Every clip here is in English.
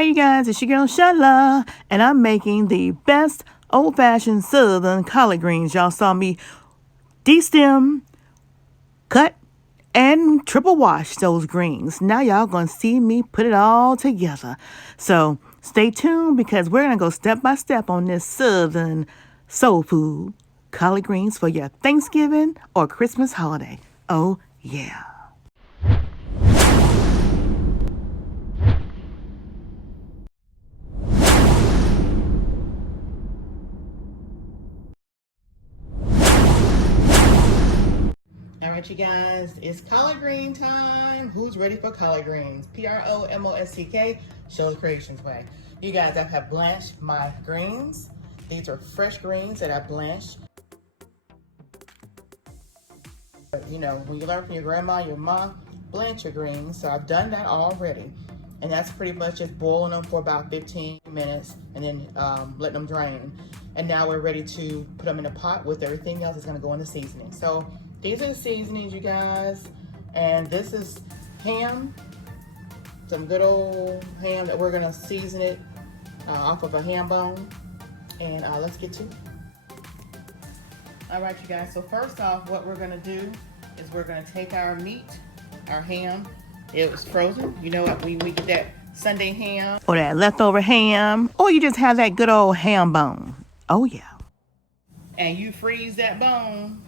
Hey you guys, it's your girl Shala, and I'm making the best old-fashioned southern collard greens. Y'all saw me de-stem, cut, and triple wash those greens. Now y'all gonna see me put it all together. So stay tuned because we're gonna go step by step on this southern soul food collard greens for your Thanksgiving or Christmas holiday. Oh yeah. All right, you guys, it's collard green time. Who's ready for collard greens? PromoSTK, Show Creations Way. You guys, I have blanched my greens. These are fresh greens that I blanched. You know, when you learn from your grandma, your mom, blanch your greens. So I've done that already. And that's pretty much just boiling them for about 15 minutes and then letting them drain. And now we're ready to put them in a pot with everything else that's gonna go in the seasoning. So these are the seasonings, you guys. And this is ham, some good old ham that we're gonna season it off of a ham bone. And let's get to it. All right, you guys, so first off, what we're gonna do is we're gonna take our meat, our ham. It was frozen. You know what, we get that Sunday ham. Or that leftover ham. Or you just have that good old ham bone. Oh yeah. And you freeze that bone.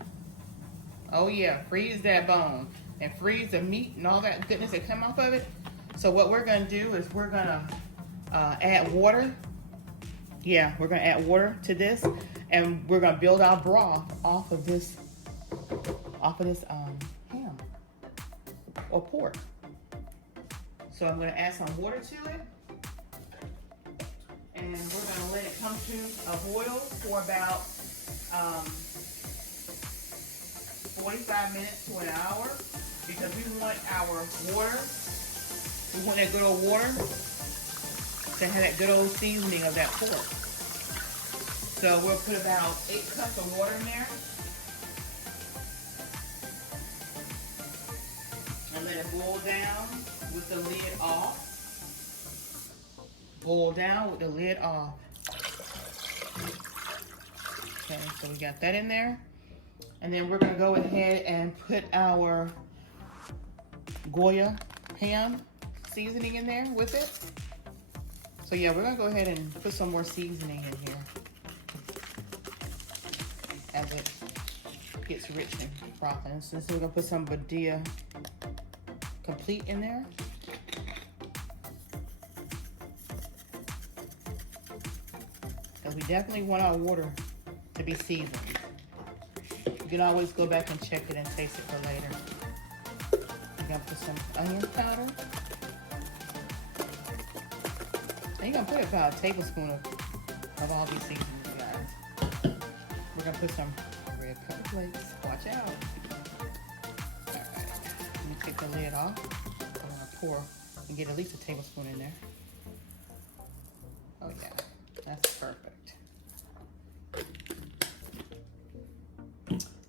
Oh yeah, freeze that bone. And freeze the meat and all that goodness that come off of it. So what we're gonna do is we're gonna add water. Yeah, we're gonna add water to this, and we're gonna build our broth off of this ham or pork. So I'm gonna add some water to it, and we're gonna let it come to a boil for about 45 minutes to an hour, because we want our water, we want that good old water to have that good old seasoning of that pork. So we'll put about 8 cups of water in there. And let it boil down with the lid off. Boil down with the lid off. Okay, so we got that in there. And then we're gonna go ahead and put our Goya ham seasoning in there with it. So yeah, we're gonna go ahead and put some more seasoning in here as it gets rich and frothy. So we're gonna put some Badia Complete in there. Because we definitely want our water to be seasoned. You can always go back and check it and taste it for later. You gotta put some onion powder. And you're gonna put about a tablespoon of all these seasonings, guys. We're gonna put some red pepper flakes. Watch out. All right, let me take the lid off. I'm gonna pour and get at least a tablespoon in there. Oh yeah, that's perfect.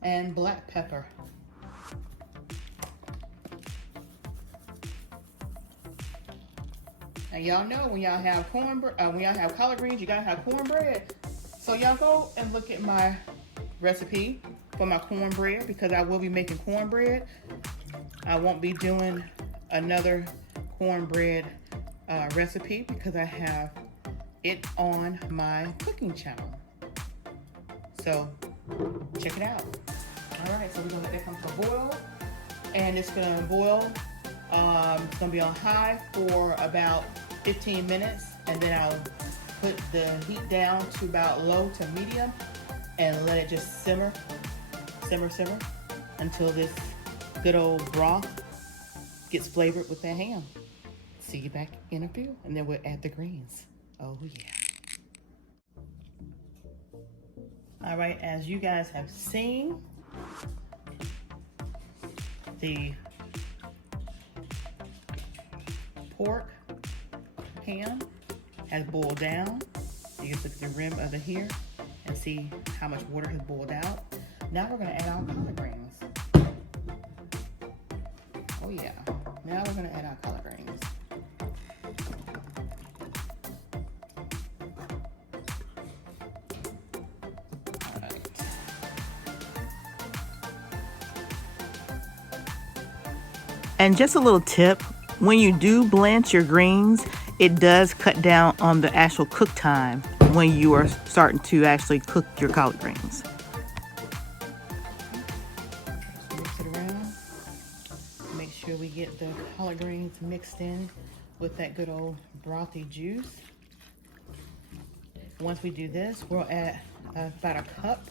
And black pepper. And y'all know when y'all have cornbread, when y'all have collard greens, you gotta have cornbread. So y'all go and look at my recipe for my cornbread, because I will be making cornbread. I won't be doing another cornbread recipe because I have it on my cooking channel. So check it out. All right, so we're gonna let that come to a boil, and it's gonna boil. It's gonna be on high for about 15 minutes, and then I'll put the heat down to about low to medium and let it just simmer until this good old broth gets flavored with that ham. See you back in a few, and then we'll add the greens. Oh yeah. All right, as you guys have seen, the pork ham has boiled down. You can look at the rim of the here and see how much water has boiled out. Now we're gonna add our collard greens. Oh yeah, now we're gonna add our collard greens. And just a little tip, when you do blanch your greens, it does cut down on the actual cook time when you are starting to actually cook your collard greens. Mix it around. Make sure we get the collard greens mixed in with that good old brothy juice. Once we do this, we'll add about a cup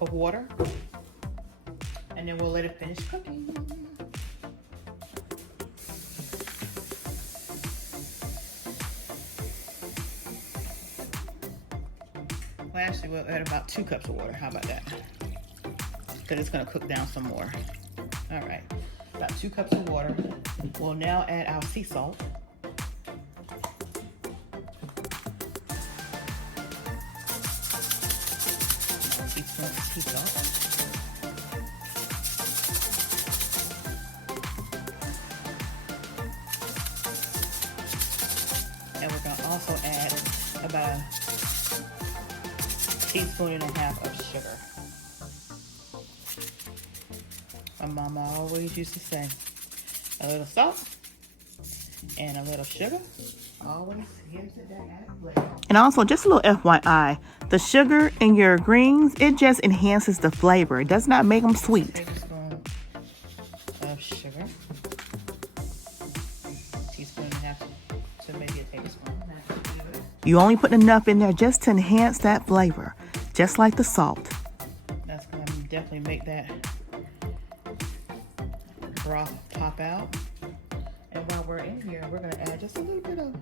of water, and then we'll let it finish cooking. Well, actually, we'll add about 2 cups of water. How about that? Because it's going to cook down some more. All right, about 2 cups of water. We'll now add our sea salt. Teaspoon of sea salt. And we're going to also add about a teaspoon and a half of sugar. My mama always used to say, a little salt and a little sugar always gives it that added flavor. And also, just a little FYI, the sugar in your greens, it just enhances the flavor. It does not make them sweet. A tablespoon of sugar. Teaspoon and a half to maybe a tablespoon. You only put enough in there just to enhance that flavor, just like the salt. That's going to definitely make that broth pop out. And while we're in here, we're going to add just a little bit of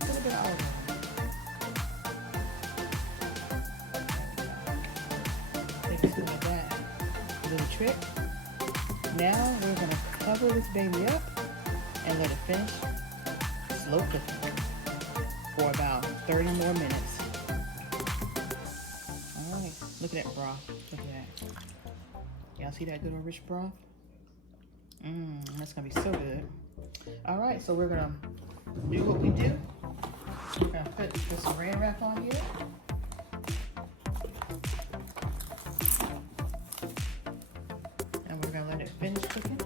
olive oil. Tablespoon of that little trick. Now we're going to cover this baby up and let it finish slow cooking for about 30 more minutes. All right, look at that broth. Look at that. Y'all see that good old rich broth? That's gonna be so good. All right, so we're gonna do what we do. We're gonna put the saran wrap on here. And we're gonna let it finish cooking.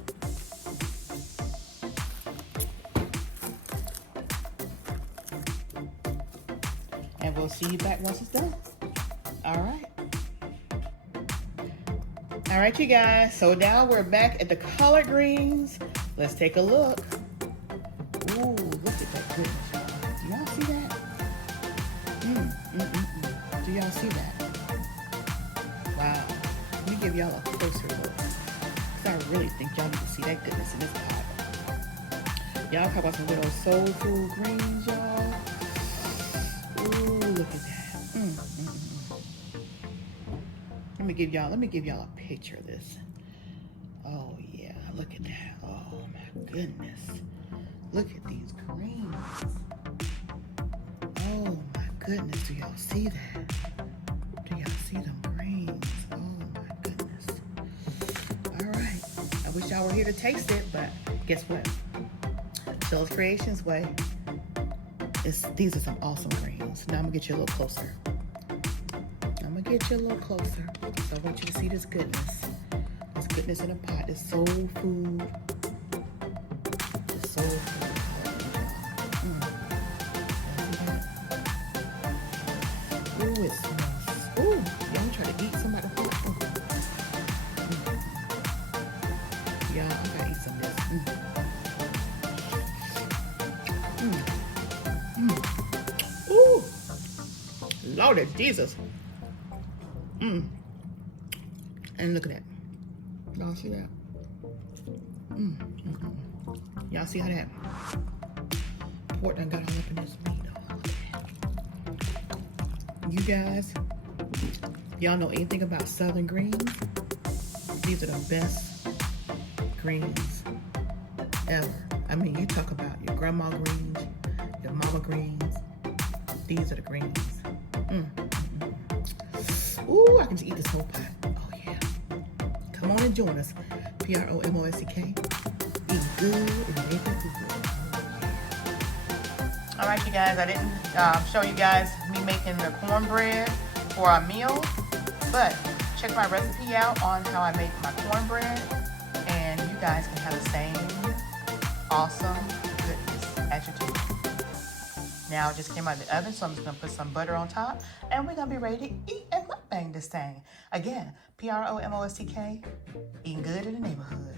And we'll see you back once it's done. All right. All right, you guys. So now we're back at the collard greens. Let's take a look. Ooh, look at that goodness, y'all. Do y'all see that? Do y'all see that? Wow. Let me give y'all a closer look. Because I really think y'all need to see that goodness in this pot. Y'all talk about some good old soul food greens, y'all. Ooh, look at that. Let me give y'all a picture of this. Oh yeah, look at that. Oh my goodness. Look at these greens. Oh my goodness, do y'all see that? Do y'all see them greens? Oh my goodness. All right, I wish y'all were here to taste it, but guess what? Shell's Creations way. These are some awesome greens. Now I'm gonna get you a little closer. So I want you to see this goodness. This goodness in a pot. This soul food. This soul food. Ooh, it smells. Ooh, y'all try to eat somebody's food. Yeah, I gotta eat some of this. Ooh, Lord Jesus. And look at that. Y'all see that? Y'all see how that pork done got all up in this meat? You guys, y'all know anything about southern greens? These are the best greens ever. I mean, you talk about your grandma greens, your mama greens. These are the greens. Ooh, I can just eat this whole pot. Oh yeah. Come on and join us. PromoSTK. Eat good and make it good. All right, you guys. I didn't show you guys me making the cornbread for our meal, but check my recipe out on how I make my cornbread, and you guys can have the same awesome goodness at your table. Now it just came out of the oven, so I'm just gonna put some butter on top, and we're gonna be ready to eat and mukbang this thing. Again, PromoSTK, eating good in the neighborhood.